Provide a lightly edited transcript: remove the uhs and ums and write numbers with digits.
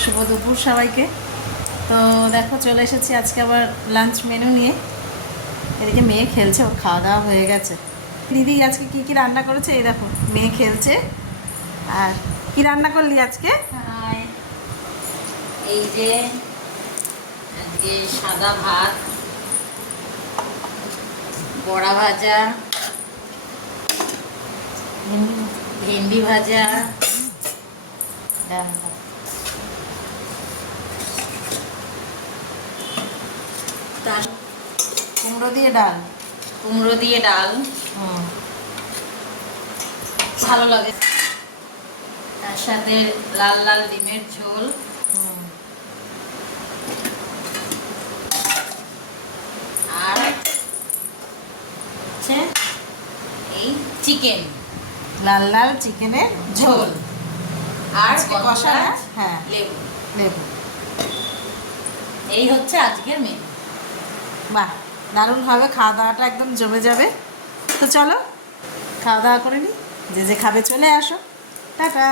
শুভ দুপুর সবাইকে। তো দেখো চলে এসেছি আজকে আবার লাঞ্চ মেনু নিয়ে। এদিকে মেয়ে খেলছে, ওর খাওয়া দাওয়া হয়ে গেছে। দিদি আজকে কি কি রান্না করেছে এই দেখো, মেয়ে খেলছে। আর কি রান্না করলি আজকে? এই যে আজকে সাদা ভাত, বড়া ভাজা, ভেন্ডি ভাজা, ডাল। তার কুমড়ো দিয়ে ডাল। কুমড়ো দিয়ে ডাল ভালো লাগে। তার সাথে লাল লাল ডিমের ঝোল, আর হচ্ছে এই চিকেন, লাল লাল চিকেনের ঝোল আর কষা। গন্ধরাজ, হ্যাঁ, লেবু। লেবু। এই হচ্ছে আজকের মেনু। বাহ, দারুণ হবে, খাওয়া দাওয়াটা একদম জমে যাবে। তো চলো খাওয়া দাওয়া করে নিই, যে যে খাবে চলে আসো। টাটা।